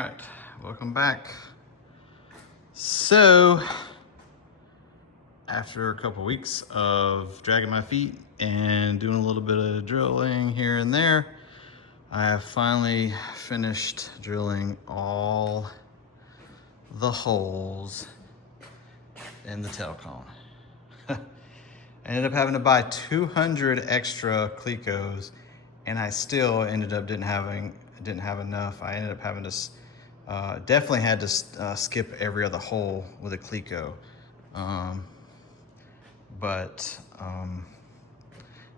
right, welcome back. So, after a couple weeks of dragging my feet and doing a little bit of drilling here and there, I have finally finished drilling all the holes in the tail cone. I ended up having to buy 200 extra Clecos, and I still ended up didn't have enough. I ended up having to definitely had to skip every other hole with a Cleco.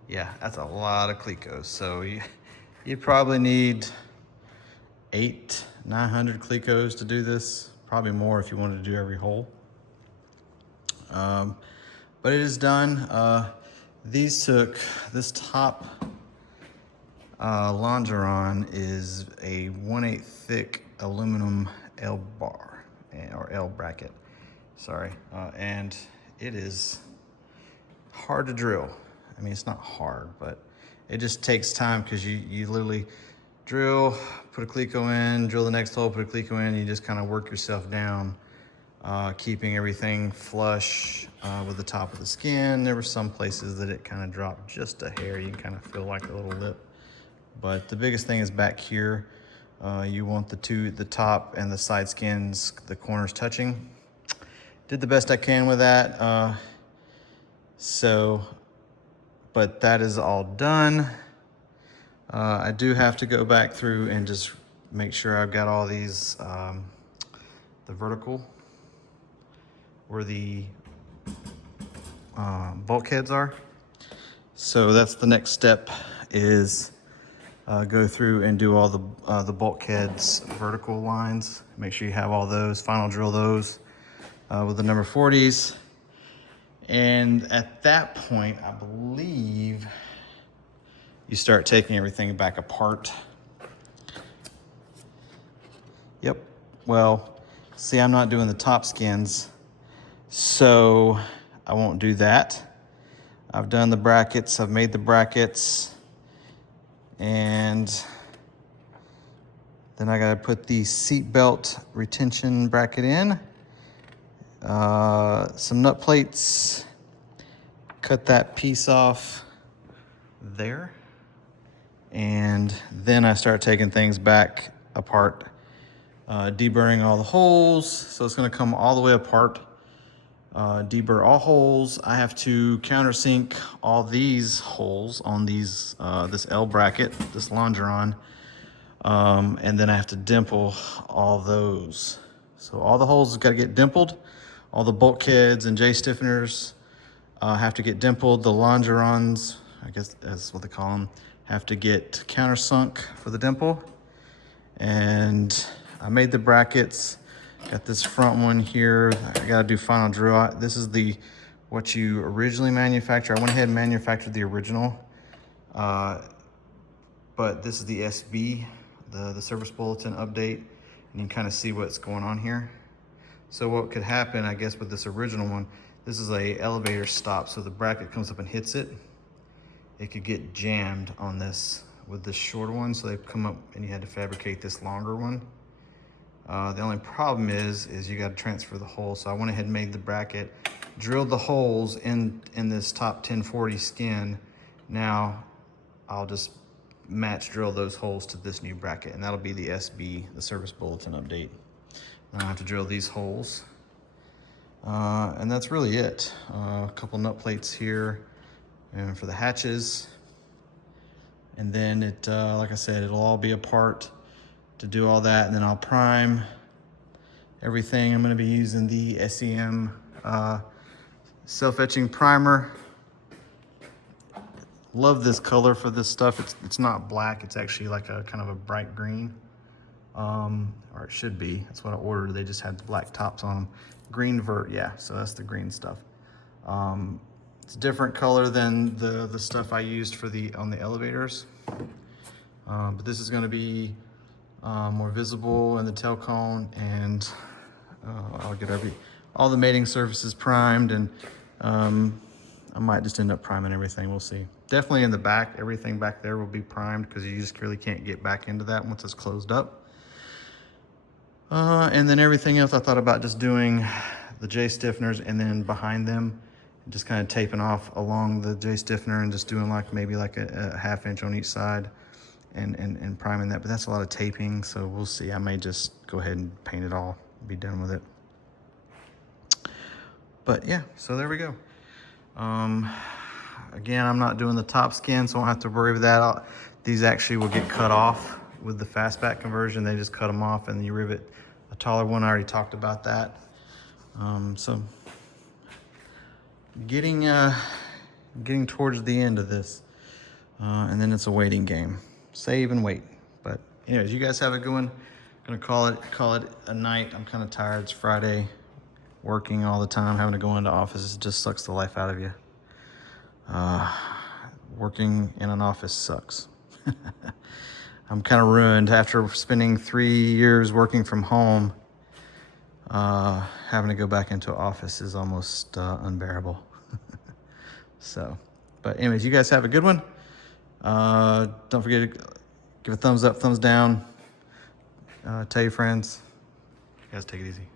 Yeah, that's a lot of Clecos. So you probably need 800-900 Clecos to do this. Probably more if you wanted to do every hole. But it is done. This top longeron is a 1/8 thick aluminum L bar, or L bracket, sorry. And it is hard to drill. I mean, it's not hard, but it just takes time because you literally drill, put a Cleco in, drill the next hole, put a Cleco in, you just kind of work yourself down, keeping everything flush with the top of the skin. There were some places that it kind of dropped just a hair. You can kind of feel like a little lip. But the biggest thing is back here. You want the top and the side skins, the corners touching. Did the best I can with that. But that is all done. I do have to go back through and just make sure I've got all these, the vertical where the bulkheads are. So that's the next step, is go through and do all the bulkheads vertical lines. Make sure you have all those, final drill those with the number 40s. And at that point, I believe you start taking everything back apart. Yep, well, see, I'm not doing the top skins, so I won't do that. I've done the brackets, I've made the brackets, and then I gotta put the seat belt retention bracket in. Some nut plates, cut that piece off there, and then I start taking things back apart, deburring all the holes. So it's gonna come all the way apart, deburr all holes. I have to countersink all these holes on these this L bracket, this longeron, and then I have to dimple all those. So all the holes got to get dimpled. All the bulkheads and J-stiffeners have to get dimpled. The longerons, I guess that's what they call them, have to get countersunk for the dimple. And I made the brackets. Got this front one here. I gotta do final drill. This is what you originally manufactured. I went ahead and manufactured the original, but this is the SB, the service bulletin update, and you can kind of see what's going on here. So what could happen, I guess, with this original one, this is a elevator stop, so the bracket comes up and hits it. It could get jammed on this with this shorter one, so they've come up and you had to fabricate this longer one. The only problem is you got to transfer the hole. So I went ahead and made the bracket, drilled the holes in this top 1040 skin. Now I'll just match drill those holes to this new bracket, and that'll be the SB, the service bulletin update. I have to drill these holes, and that's really it. A couple nut plates here, and for the hatches, and then it, like I said, it'll all be apart to do all that, and then I'll prime everything. I'm going to be using the SEM self-etching primer. Love this color for this stuff. It's not black. It's actually like a kind of a bright green. Or it should be. That's what I ordered. They just had the black tops on them. Green vert, yeah, so that's the green stuff. It's a different color than the stuff I used for on the elevators. But this is gonna be more visible in the tail cone, and I'll get all the mating surfaces primed, and I might just end up priming everything, we'll see. Definitely in the back, everything back there will be primed because you just really can't get back into that once it's closed up. And then everything else I thought about just doing the J stiffeners and then behind them, just kind of taping off along the J stiffener and just doing like maybe like a ½ inch on each side and priming that. But that's a lot of taping, so we'll see. I may just go ahead and paint it all, be done with it. But yeah, so there we go. Again, I'm not doing the top skin, so I won't have to worry with that. These actually will get cut off with the fastback conversion. They just cut them off and you rivet a taller one. I already talked about that. So getting towards the end of this, and then it's a waiting game. Save and wait. But anyways, you guys have a good one. Gonna call it a night. I'm kind of tired. It's Friday. Working all the time, having to go into offices, it just sucks the life out of you. Working in an office sucks. I'm kind of ruined after spending 3 years working from home. Having to go back into office is almost unbearable. So, but anyways, you guys have a good one. Don't forget to give a thumbs up, thumbs down. Tell your friends. You guys take it easy.